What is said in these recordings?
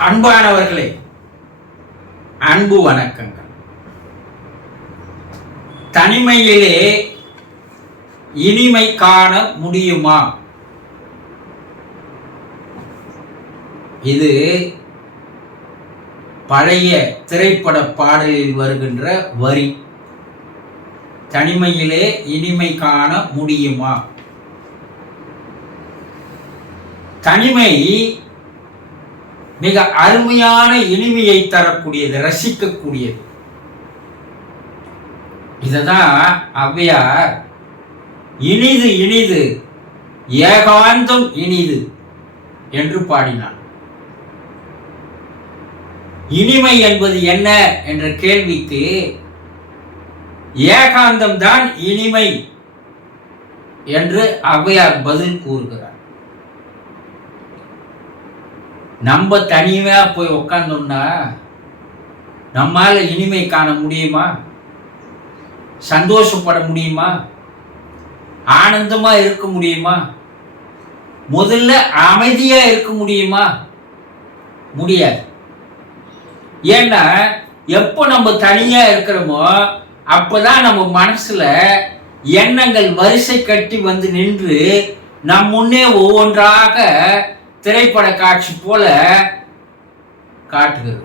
அன்பானவர்களே, அன்பு வணக்கங்கள். தனிமையிலே இனிமை காண முடியுமா? இது பழைய திரைப்பட பாடலில் வருகின்ற வரி. தனிமையிலே இனிமை காண முடியுமா? தனிமை மிக அருமையான இனிமையை தரக்கூடியது, ரசிக்கக்கூடியது. இததான் ஔவையார் இனிது இனிது ஏகாந்தம் இனிது என்று பாடினார். இனிமை என்பது என்ன என்ற கேள்விக்கு ஏகாந்தம் தான் இனிமை என்று ஔவையார் பதில் கூறுகிறார். நம்ம தனியா போய் உட்கார்ந்தோம்னா நம்மால இனிமை காண முடியுமா? சந்தோஷப்பட முடியுமா? ஆனந்தமா இருக்க முடியுமா? முதல்ல அமைதியா இருக்க முடியுமா? முடியாது. ஏன்னா எப்போ நம்ம தனியா இருக்கிறோமோ அப்பதான் நம்ம மனசுல எண்ணங்கள் வரிசை கட்டி வந்து நின்று நம் முன்னே ஒவ்வொன்றாக திரைப்பட காட்சி போல காட்டுகிறது.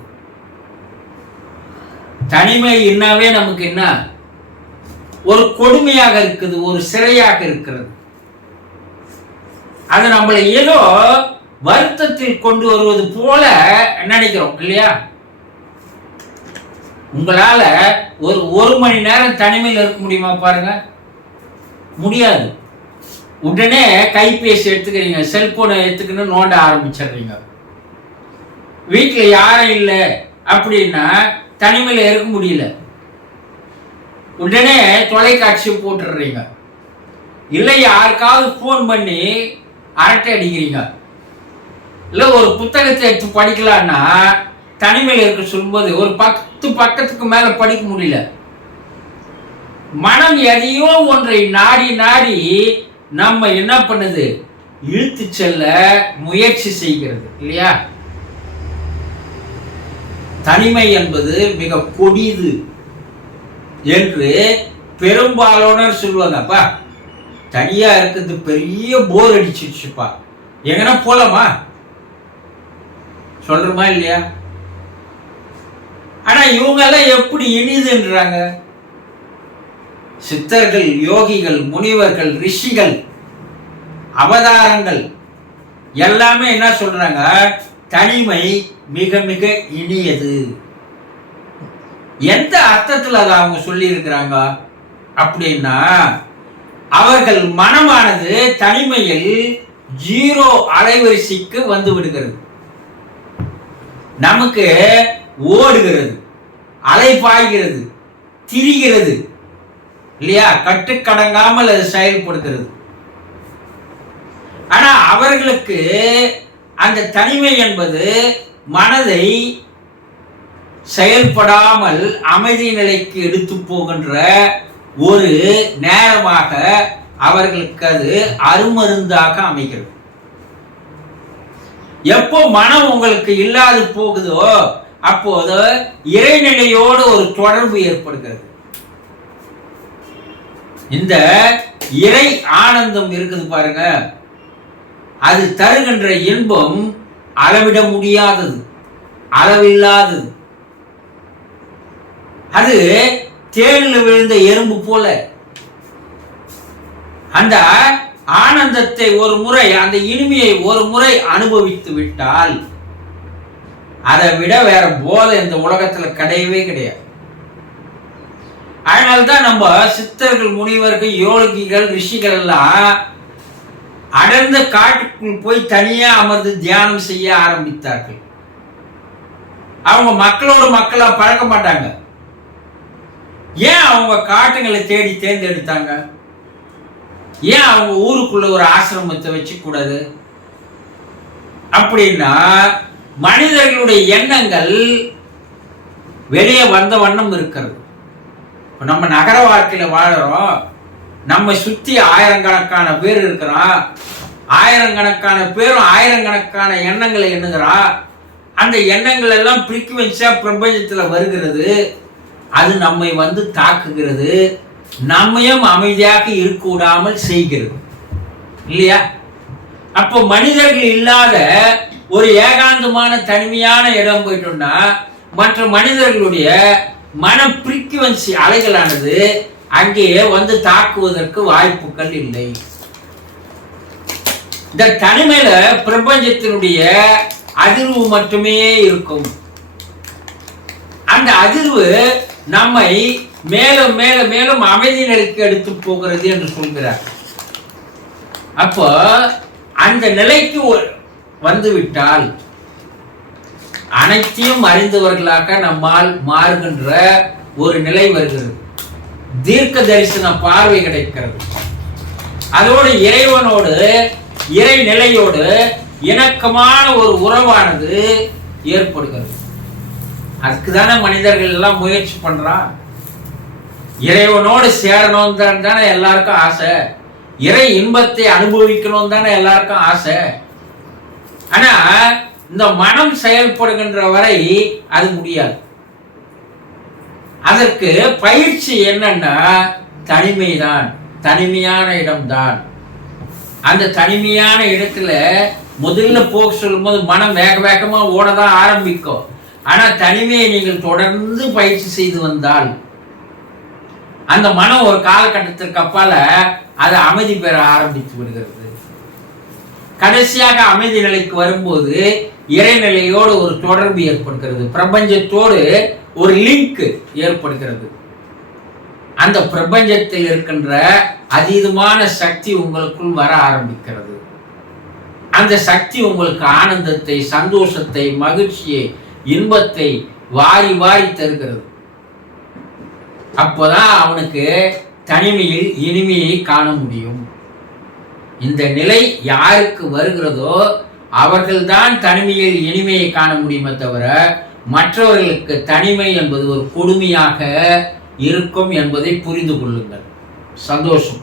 தனிமை என்னாவே நமக்கு என்ன ஒரு கொடுமையாக இருக்குது, ஒரு சிறையாக இருக்கிறது. அது நம்மளை ஏதோ வருத்தத்தில் கொண்டு வருவது போல நினைக்கிறோம் இல்லையா? உங்களால ஒரு மணி நேரம் தனிமையில் இருக்க முடியுமா? பாருங்க, முடியாது. உடனே கைபேசி எடுத்துக்கிறீங்க, செல்போனை எடுத்துக்கணும், நோண்ட ஆரம்பிச்சிடுறீங்க. வீட்டில் யாரும் இல்லை அப்படின்னா தனிமையில் இருக்க முடியல, உடனே தொலைக்காட்சி போட்டுடுறீங்க. இல்லை யாருக்காவது ஃபோன் பண்ணி அரட்டை அடிக்கிறீங்க. இல்லை ஒரு புத்தகத்தை எடுத்து படிக்கலான்னா தனிமையில் இருக்க சொல்லும்போது ஒரு 10 பக்கத்துக்கு மேலே படிக்க முடியல. மனம் எதையோ ஒன்றை நாடி நாடி நம்ம என்ன பண்ணுது? இழுத்து செல்ல முயற்சி செய்கிறது இல்லையா? தனிமை என்பது மிக கொடிது என்று பெரும்பாலானோர் சொல்லுவாங்க. அப்பா தனியா இருக்கிறது பெரிய போர் அடிச்சிடுச்சுப்பா, எங்கன்னா போலாமா சொல்றோமா இல்லையா? ஆனா இவங்க எல்லாம் எப்படி இனிதுன்றாங்க? சித்தர்கள், யோகிகள், முனிவர்கள், ரிஷிகள், அவதாரங்கள் எல்லாமே என்ன சொல்றாங்க? தனிமை மிக மிக இனியது. எந்த அர்த்தத்தில் அதை அவங்க சொல்லி இருக்கிறாங்க அப்படின்னா, அவர்கள் மனமானது தனிமையில் 0 அலைவரிசைக்கு வந்து விடுகிறது. நமக்கு ஓடுகிறது, அலை பாய்கிறது, திரிகிறது இல்லையா? கட்டுக்கடங்காமல் அது செயல்படுகிறது. ஆனா அவர்களுக்கு அந்த தனிமை என்பது மனதை செயல்படாமல் அமைதி நிலைக்கு எடுத்து போகின்ற ஒரு நேரமாக அவர்களுக்கு அது அருமருந்தாக அமைகிறது. எப்போ மனம் உங்களுக்கு இல்லாது போகுதோ அப்போது இறைநிலையோடு ஒரு தொடர்பு ஏற்படுகிறது. இந்த இறை ஆனந்தம் இருக்குது பாருங்க, அது தருகின்ற இன்பம் அளவிட முடியாதது, அளவில்லாதது. அது தேனில் விழுந்த எறும்பு போல. அந்த ஆனந்தத்தை ஒரு முறை, அந்த இனிமையை ஒரு முறை அனுபவித்து விட்டால் அதை விட வேற போதை இந்த உலகத்துல கிடையவே கிடையாது. அதனால்தான் நம்ம சித்தர்கள், முனிவர்கள், யோகிகள், ரிஷிகள் எல்லாம் அடர்ந்த காட்டுக்குள் போய் தனியா அமர்ந்து தியானம் செய்ய ஆரம்பித்தார்கள். அவங்க மக்களோடு மக்களா பழக மாட்டாங்க. ஏன் அவங்க காட்டுங்களை தேடி தேர்ந்தெடுத்தாங்க? ஏன் அவங்க ஊருக்குள்ள ஒரு ஆசிரமத்தை வச்சு கூடாது? அப்படின்னா மனிதர்களுடைய எண்ணங்கள் வெளியே வந்த வண்ணம் இருக்கிறது. நம்ம நகர வாழ்க்கையில வாழறோம், நம்ம சுத்தி ஆயிரக்கணக்கான பேர் இருக்கிறான், ஆயிரக்கணக்கான பேரும் ஆயிரக்கணக்கான எண்ணங்களை எண்ணுகிறான். அந்த எண்ணங்கள் எல்லாம் ஃப்ரீக்குவென்சியா பிரபஞ்சத்துல வருகிறது. அது நம்மை வந்து தாக்குகிறது, நம்மையும் அமைதியாக இருக்க விடாமல் செய்கிறது இல்லையா? அப்போ மனிதர்கள் இல்லாத ஒரு ஏகாந்தமான தனிமையான இடம் போயிட்டோம்னா மற்ற மனிதர்களுடைய மன ஃப்ரீக்குவென்சி அலைகளானது அங்கே வந்து தாக்குவதற்கு வாய்ப்புகள் இல்லை. இந்த தனிமையில பிரபஞ்சத்தினுடைய அதிர்வு மட்டுமே இருக்கும். அந்த அதிர்வு நம்மை மேலும் மேலும் மேலும் அமைதி நிலைக்கு எடுத்து போகிறது என்று சொல்கிறார். அப்போ அந்த நிலைக்கு வந்துவிட்டால் அனைத்தையும் அறிந்தவர்களாக நம்மால் மாறுகின்ற ஒரு நிலை வருகிறது. தீர்க்க தரிசன பார்வை கிடைக்கிறது. அதோடு இறைவனோடு இறை நிலையோடு இணக்கமான ஒரு உறவானது ஏற்படுகிறது. அதுக்கு தானே மனிதர்கள் எல்லாம் முயற்சி பண்றான். இறைவனோடு சேரணும் தானே எல்லாருக்கும் ஆசை. இறை இன்பத்தை அனுபவிக்கணும் தானே எல்லாருக்கும் ஆசை. ஆனா இந்த மனம் செயல்படுகின்ற வரை அது முடியாது. அதற்கு பயிற்சி என்னன்னா தனிமைதான், தனிமையான இடம்தான். அந்த தனிமையான இடத்துல முதல்ல போக சொல்லும் போது மனம் வேக வேகமா ஓடதான் ஆரம்பிக்கும். ஆனா தனிமையை நீங்கள் தொடர்ந்து பயிற்சி செய்து வந்தால் அந்த மனம் ஒரு காலகட்டத்திற்கு அப்பால அது அமைதி பெற ஆரம்பித்து விடுகிறது. கடைசியாக அமைதி நிலைக்கு வரும்போது இறைநிலையோடு ஒரு தொடர்பு ஏற்படுகிறது, பிரபஞ்சத்தோடு ஒரு லிங்க் ஏற்படுகிறது. அந்த பிரபஞ்சத்தில் இருக்கின்ற அதீதமான சக்தி உங்களுக்குள் வர ஆரம்பிக்கிறது. அந்த சக்தி உங்களுக்கு ஆனந்தத்தை, சந்தோஷத்தை, மகிழ்ச்சியை, இன்பத்தை வாரி வாரி தருகிறது. அப்போதான் அவனுக்கு தனிமையில் இனிமையை காண முடியும். இந்த நிலை யாருக்கு வருகிறதோ அவர்கள்தான் தனிமையில் இனிமையை காண முடியுமே தவிர மற்றவர்களுக்கு தனிமை என்பது ஒரு கொடுமையாக இருக்கும் என்பதை புரிந்து கொள்ளுங்கள். சந்தோஷம்.